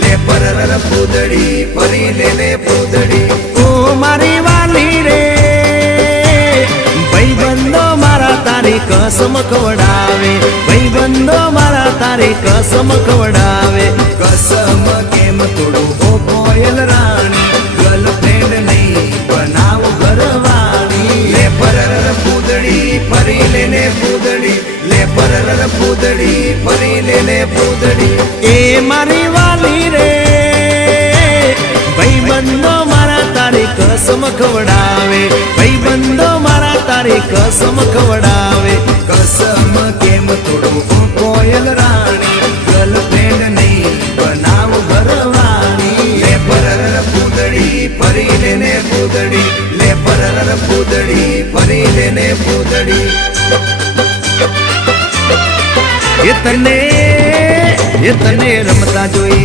લે પરર પૂદડી ફરી લે પૂદડી ઓ મારી વાલી રે ભાઈબંધો મારા તારી કસમ ખવડાવે ભાઈબંધો મારા તારી કસમ ખવડાવે કસમ કેમ તોડું ઓ કોયલ રાણી ગર્લફ્રેન્ડ નહીં બનાવ ઘરવાળી લે પરર પૂદડી ફરી લે પૂદડી લે પરર પૂદડી ફરી લે પૂદડી એ મારી વાલી રે ભાઈબંધો મારા તારી કસમ ખવડાવે ભાઈબંધો મારા તારી કસમ ખવડાવે કસમ કેમ તોડું ઓ કોયલ રાણી ગર્લફ્રેન્ડ નહીં બનાવ ઘરવાળી લે પરર પૂદડી ફરી લે પૂદડી લે પરર પૂદડી ફરી લે પૂદડી એ તને રમતા જોઈ